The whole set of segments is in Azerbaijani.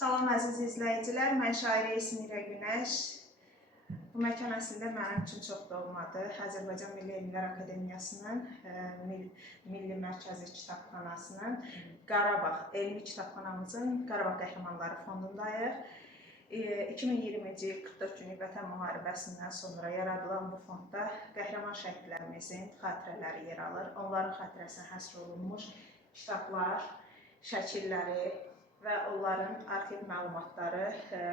Salam əziz izləyicilər, mən şairə İsmirə Günəş. Bu məkan əslində mənim üçün çox doğmadır. Azərbaycan Milli Elmlər Akademiyasının Milli Mərkəzi Kitabxanasının Qarabağ Elmi Kitabxanamızın Qarabağ Qəhrəmanları fondundayıq. 2020-ci il 44 günlük Vətən müharibəsindən sonra yaradılan bu fondda qəhrəman şəhidlərimizin xatirələri yer alır. Onların xatirəsinə həsr olunmuş kitablar, şəkilləri və onların arxiv məlumatları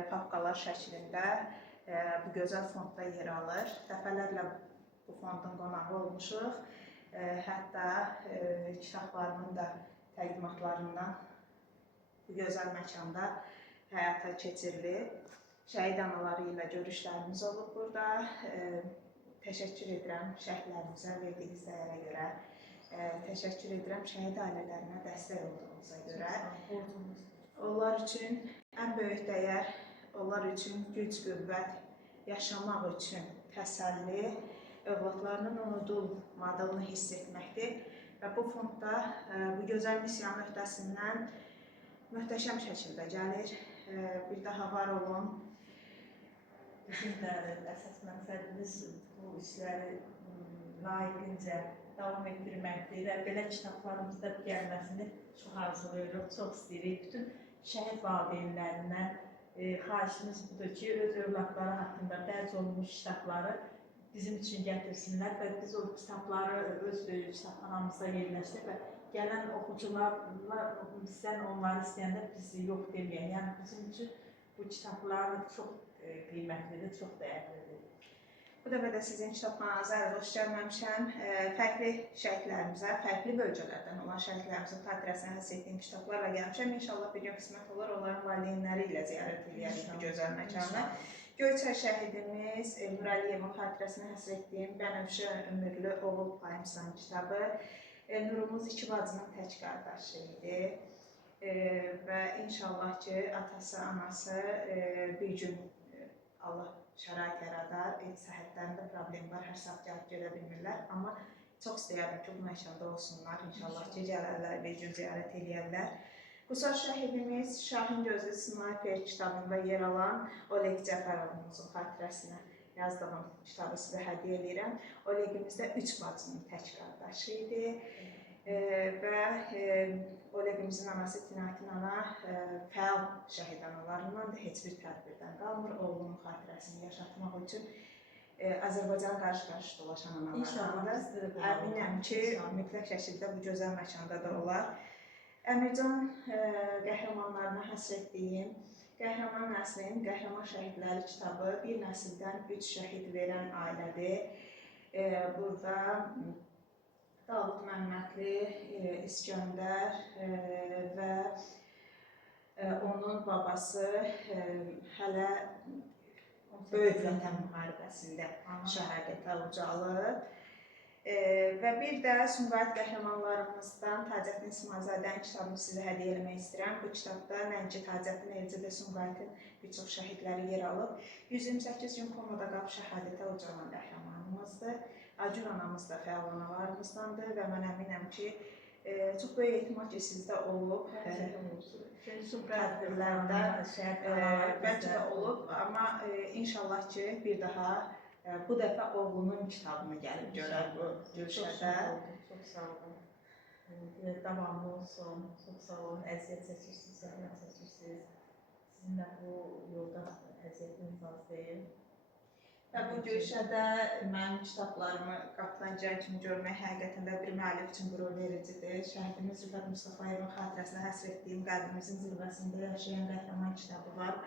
papkalar şəklində bu gözəl fondda yer alır. Dəfələrlə bu fondun qonağı olmuşuq. Hətta kitablarının da təqdimatlarından bu gözəl məkanda həyata keçirilib. Şəhid anaları ilə görüşlərimiz olub burada. Təşəkkür edirəm şəhidlərimizə verdiyiniz dəyərə görə. Təşəkkür edirəm şəhid ailələrinə dəstək olduğunuza görə. Onlar üçün ən böyük dəyər, onlar üçün güc, qüvvət, yaşamaq üçün təsəlli, övladlarının unudulmadığını hiss etməkdir. Və bu fondda bu gözəl missiyanın öhdəsindən möhtəşəm şəkildə gəlir. Bir daha var olun. Bizim də əsas məqsədimiz bu işləri layiqincə davam etdirməkdir və belə kitablarımızda gəlməsini çox arzulayırıq, çox istəyirik. Bütün şəhid valideynlərindən xahişimiz budur ki, öz övladları haqqında dərc olunmuş kitabları bizim üçün gətirsinlər və biz o kitabları öz böyük kitabxanamızda yerləşdirib və gələn oxucularla bizdən onları istəyəndə bizi yox deməyən. Yəni bizim üçün bu kitablar çox qiymətlidir, çox dəyərlidir. Bu dəfə də sizin kitabxananıza xoş gəlməmişəm. Fərqli şəhidlərimizə, fərqli bölgələrdən olan şəhidlərimizin xatirəsinə həsr etdiyim kitablarla gəlmişəm. İnşallah bir gün qismət olur, onların valideynləri ilə ziyarət edəcəyik bu gözəl məkanı. Göyçay şəhidimiz Nurəliyevin xatirəsinə həsr etdiyim Bənövşə Ömürlü Oğul Payımsan kitabı. Nurumuz iki bacının tək qardaşı idi və inşallah ki, atası, anası bir gün Allah şərait yaradar, səhhətlərində problem var, hər saat gəlib gedə bilmirlər, amma çox istəyərdim ki, bu məkanda olsunlar, inşallah ki, gələrlər, bir gün ziyarət edərlər. Qusar şəhidimiz Şahin Gözlü Sniper kitabında yer alan Oleg Cəfərovumuzun xatirəsinə yazdığım kitabı sizə hədiyyə edirəm. Olegimizdə 3 bacının tək qardaşı idi və Olegimizin anası Tinatin ana fəal şəhid analarındandır, heç bir tədbirdən qalmır. Oğlunun xatirəsini yaşatmaq üçün Azərbaycan qarşı-qarşı dolaşan analarındandır. Əminəm ki, mütləq şəkildə bu gözəl məkanda da olar. Əmircan qəhrəmanlarına həsr etdiyim Qəhrəman nəslin qəhrəman şəhidləri kitabı bir nəsildən 3 şəhid verən ailədir. Burada Davud Məmmədli, İskəndər və onun babası hələ Böyük Vətən müharibəsində şəhadətə ucalıb. Və bir də Sumqayıt qəhrəmanlarımızdan Tacəddin İsmailzadənin kitabını sizə hədiyyə eləmək istəyirəm. Bu kitabda nəinki Tacəddin, eləcə də Sumqayıtın bir çox şəhidləri yer alıb. 128 gün komada qalıb şəhadətə ucalan qəhrəmanımızdır. Acun anamız da fəal analarımızdandır və mən əminəm ki, çox böyük ehtimal ki, sizdə olub. Tədbirlərdə bəlkə də olub, amma inşallah ki, bir daha bu dəfə oğlunun kitabını gəlib görər bu görüşədə. Çox sağ olun. Davamlı olsun. Çox sağ olun. Əziyyət çəkirsiniz, zəhmət çəkirsiniz. Sizin də bu yolda əziyyətiniz az deyil. Və bu görüşədə mənim kitablarımı qapıdan gələn kimi görmək həqiqətən də bir müəllif üçün qürur vericidir. Şəhidimiz Rüfət Mustafayevin xatirəsinə həsr etdiyim Qəlbimizin zirvəsində yaşayan qəhrəman kitabı var.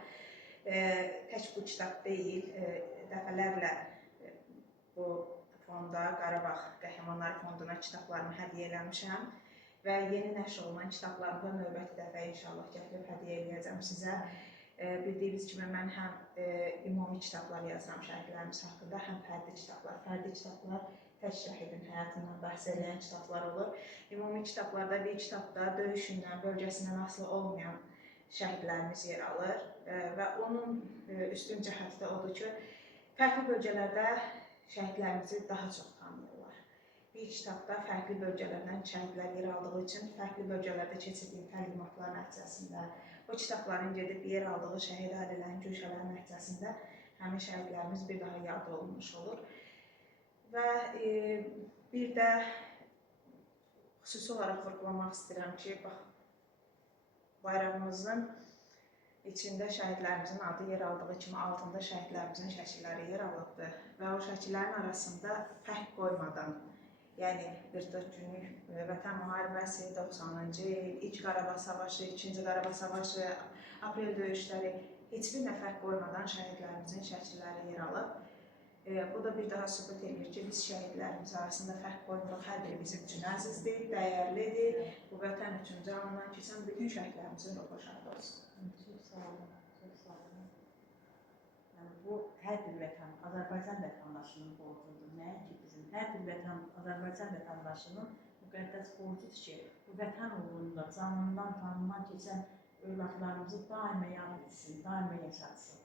Tək bu kitab deyil, dəfələrlə bu fonda, Qarabağ Qəhrəmanları fonduna kitablarımı hədiyyə eləmişəm və yeni nəşr olunan kitablarımda növbəti dəfə inşallah gətirib hədiyyə eləyəcəm sizə. Bildiyiniz kimi mən həm ümumi kitablar yazıram şəhidlərimiz haqqında, həm fərdi kitablar. Fərdi kitablar tək şəhidin həyatından bəhs edən kitablar olur. Ümumi kitablarda bir kitabda döyüşündən, bölgəsindən asılı olmayan şəhidlərimiz yer alır və onun üstün cəhəti də odur ki, fərqli bölgələrdə şəhidlərimizi daha çox tanıyırlar. Bir kitabda fərqli bölgələrdən şəhidlər yer aldığı üçün fərqli bölgələrdə keçirdiyim təqdimatlar nəticəsində, O kitabların gedib yer aldığı şəhid ailələrin güşələrin nəticəsində həmin şəhidlərimiz bir daha yad olunmuş olur. Və bir də xüsusi olaraq vurğulamaq istəyirəm ki, bayrağımızın içində şəhidlərimizin adı yer aldığı kimi altında şəhidlərimizin şəkilləri yer alıbdır və o şəkillərin arasında fərq qoymadan, yəni 44 günlük Vətən müharibəsi, 90-cı il, ilk Qarabağ savaşı, ikinci Qarabağ savaşı, aprel döyüşləri, heç bir fərq qoymadan şəhidlərimizin şəkilləri yer alıb. Bu da bir daha sübut edir ki, biz şəhidlərimiz arasında fərq qoymuruq, hər biri bizim üçün əzizdir, dəyərlidir. Bu vətən üçün canından keçən bütün şəhidlərimizin ruhu şad olsun. Çox sağ olun, çox sağ olun. Yəni, bu hər bir vətən, Azərbaycan vətəndaşının borcudur. Nəinki bizim, hər bir vətən, Azərbaycan vətəndaşının müqəddəs borcudur ki, bu vətən uğrunda canından, tanından keçən övladlarımızı daima yad etsin, daima yaşatsın.